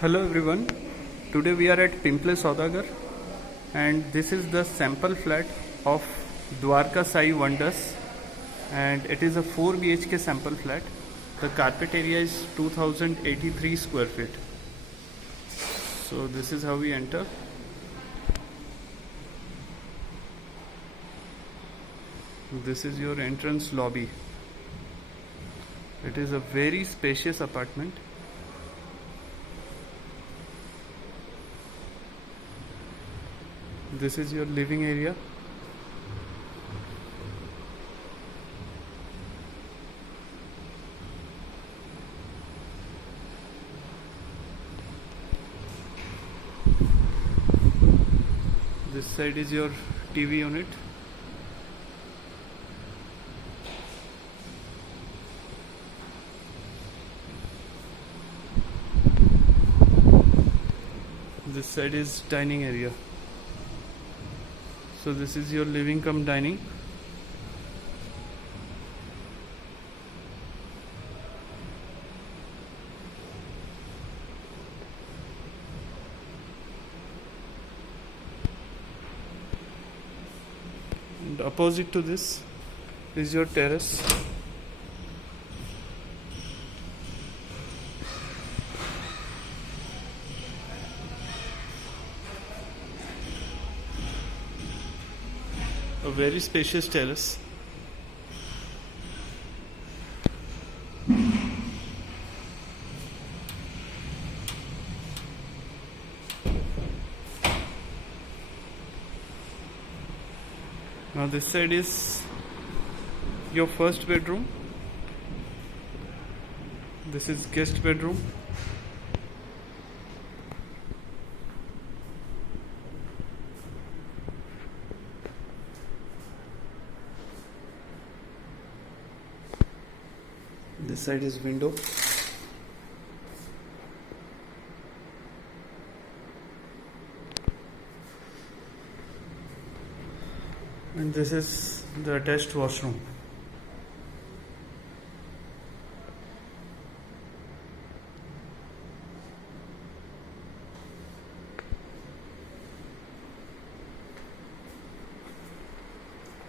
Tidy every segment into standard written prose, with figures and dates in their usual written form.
Hello everyone. Today we are at Pimple Saudagar and this is the sample flat of Dwarka Sai Wonders, and it is a 4 BHK sample flat. The carpet area is 2083 square feet. So this is how we enter. This is your entrance lobby. It is a very spacious apartment. This is your living area. This side is your TV unit. This side is dining area. So this is your living cum dining. And opposite to this is your terrace. A very spacious terrace. Now this side is your first bedroom. This is guest bedroom. This side is window. And this is the attached washroom.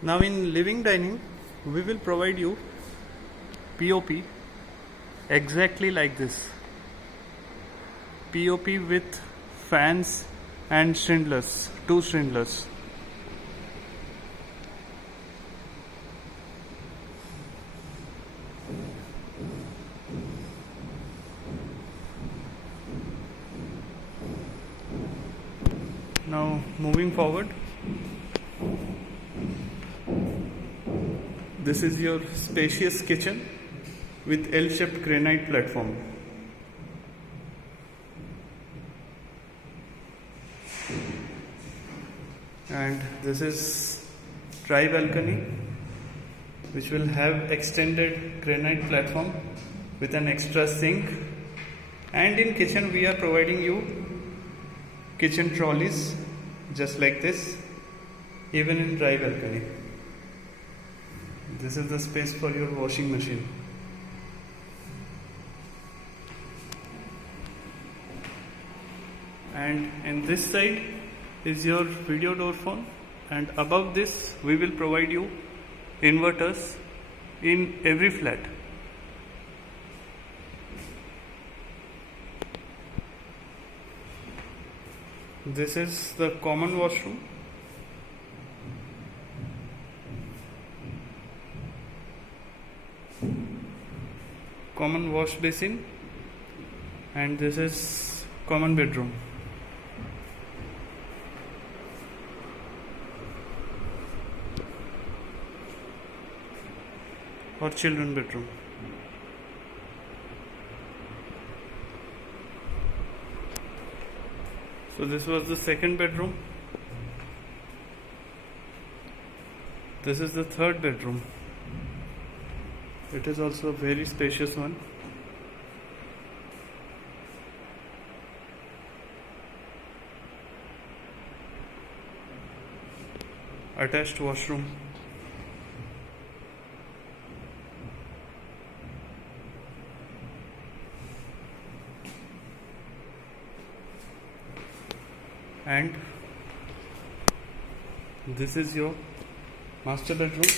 Now in living dining, we will provide you POP exactly like this. POP with fans and shindlers, 2 shindlers. Now moving forward, this is your spacious kitchen with L-shaped granite platform. And this is dry balcony which will have extended granite platform with an extra sink. And in kitchen we are providing you kitchen trolleys just like this, even in dry balcony. This is the space for your washing machine. And in this side is your video door phone, and above this we will provide you inverters in every flat. This is the common washroom. Common wash basin, and this is common bedroom. Or children bedroom. So this was the second bedroom. This is the third bedroom. It is also a very spacious one. Attached washroom. and this is your master bedroom.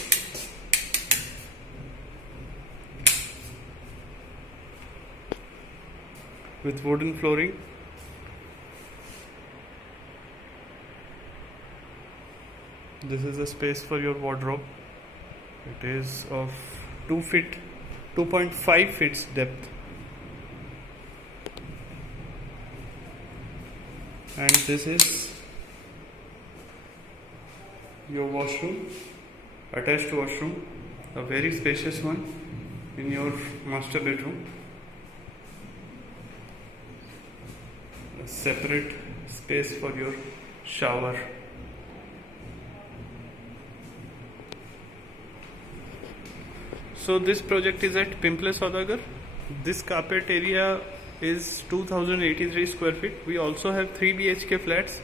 With wooden flooring. This is a space for your wardrobe. It is of 2.5 feet depth. And this is your washroom, attached washroom, a very spacious one in your master bedroom. A separate space for your shower. So this project is at Pimple Saudagar. This carpet area is 2083 square feet. We also have 3 BHK flats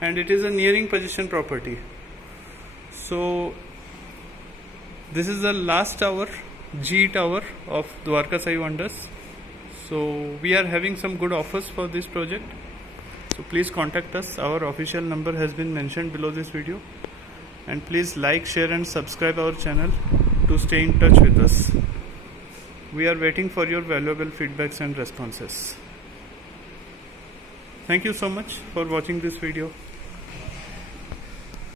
and it is a nearing possession property. So this is the last tower, G tower of Dwarka Sai Wonders. So we are having some good offers for this project. So please contact us. Our official number has been mentioned below this video. And please like, share and subscribe our channel to stay in touch with us. We are waiting for your valuable feedbacks and responses. Thank you so much for watching this video.